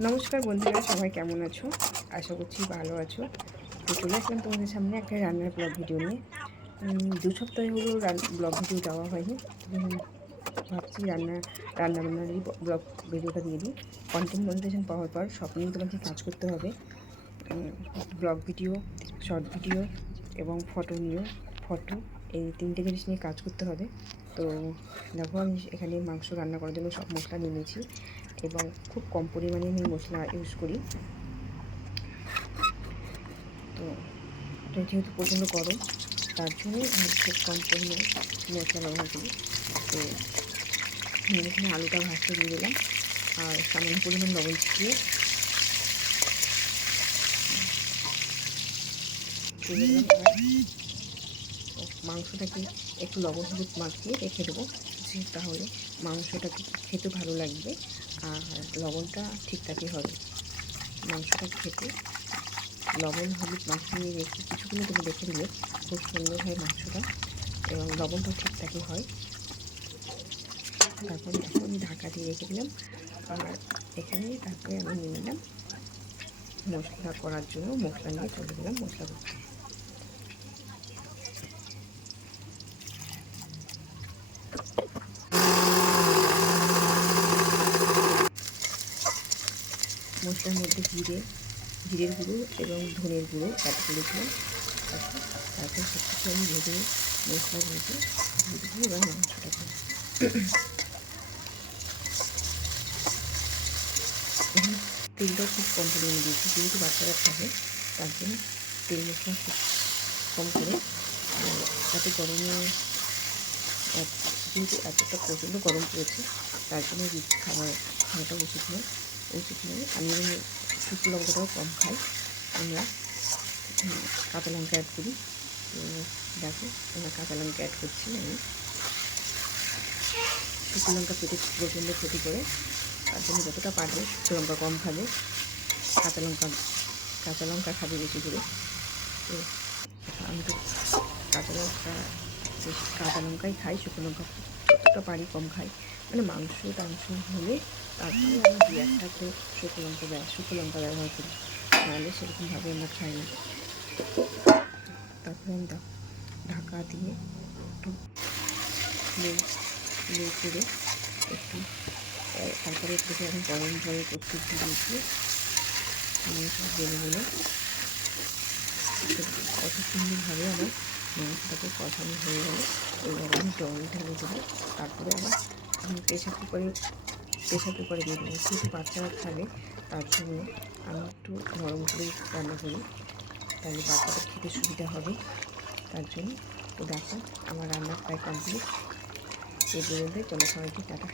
নমস্কার বন্ধুরা, সবাই কেমন আছো? আশা করছি ভালো আছো। তো চলে আসলাম তোমাদের সামনে একটা রান্নার ব্লগ ভিডিও নিয়ে। 2 সপ্তাহ হলো ব্লগ ভিডিও দেওয়া হয়নি। ভাবছি রান্নাবান্নারই ব্লগ ভিডিওটা দিয়ে দিই। কন্টেন্ট মনিটাইজেশন পাওয়ার পর সব নিয়ে তোমাকে কাজ করতে হবে। ব্লগ ভিডিও, শর্ট ভিডিও এবং ফটো এই 3টে জিনিস নিয়ে কাজ করতে হবে। তো দেখো, আমি এখানে মাংস রান্না করার জন্য সব মশলা নিয়ে নিয়েছি এবং খুব কম পরিমাণে আমি মশলা ইউজ করি। তো এটা যেহেতু প্রচণ্ড গরম, তার জন্য আমি খুব কম পরিমাণে মশলা ব্যবহার করি। তো আমি এখানে আলুটা ভাজতে দিয়ে দিলাম আর সামান্য পরিমাণ লবণ দিয়ে দিলাম। মাংসটাকে একটু লবণ হলুদ মাখিয়ে রেখে দেবো, যে তাহলে মাংসটাকে খেতে ভালো লাগবে আর লবণটা ঠিকঠাকই হবে। মাংসটা খেতে লবণ হলুদ মাখিয়ে রেখে কিছুক্ষণের জন্য রেখে দিলে খুব সুন্দর হয় মাংসটা এবং লবণটা ঠিকঠাকই হয়। তারপরে দেখো, আমি ঢাকা দিয়ে রেখে দিলাম আর এখানে তারপরে আমি নিয়ে নিলাম মশলা করার জন্য। মশলা নিয়ে চলে গেলাম মশলা করতে। মশলার মধ্যে জিরের গুঁড়ো এবং ধনের গুঁড়ো অ্যাড করেছিলাম। তারপর সব কিছু আমি ভেজে মশলা ভেজে দিয়ে দেবো এবার মাংসটাকে। এখানে তেলটা খুব কম পরিমাণে দিয়েছি, যেহেতু বাচ্চারা খাবে তার জন্য তেল মশলা খুব কম করে। তাতে গরমে যেহেতু এতটা প্রচণ্ড গরম পড়েছে, তার জন্য খাওয়াটা উচিত নয়। আমি শুকনো লঙ্কাটাও কম খাই, আমরা কাঁচা লঙ্কা অ্যাড করি। তো দেখো, আমরা কাঁচা লঙ্কা অ্যাড করছি। আমি শুকনো লঙ্কা পেটে প্রচণ্ড ক্ষতি করে, তার জন্য যতটা পারবে শুকনো লঙ্কা কম খাবে, কাঁচা লঙ্কা খাবে বেশি করে। তো আমি তো কাঁচা লঙ্কাই খাই, শুকনো লঙ্কা যতটা পারি কম খাই। মানে মাংস টাংস হলে তারপরে আমি 2-1টা করে শুকনো লঙ্কা ব্যবহার করি, নাহলে সেরকমভাবে আমরা খাই না। তারপরে আমি ঢাকা দিয়ে একটু লো করে একটু তারপরে থেকে এখন গরম জল করতে দিয়েছি মাংস বেলে কত সুন্দরভাবে আমার মাংসটাকে কষানো হয়ে গেল। এবার আমি জল ঢেলে দেবো। তারপরে আবার আমি প্রেশার কুকারে দিয়ে দেবো। যেহেতু বাচ্চারা খাবে তার জন্য আমি একটু নরম করে রান্না করি, তাহলে বাচ্চাদের খেতে সুবিধা হবে, তার জন্য। তো দেখো, আমার রান্না প্রায় কমপ্লিট। এই পর্যন্তই। চলো, সবাইকে টাটা।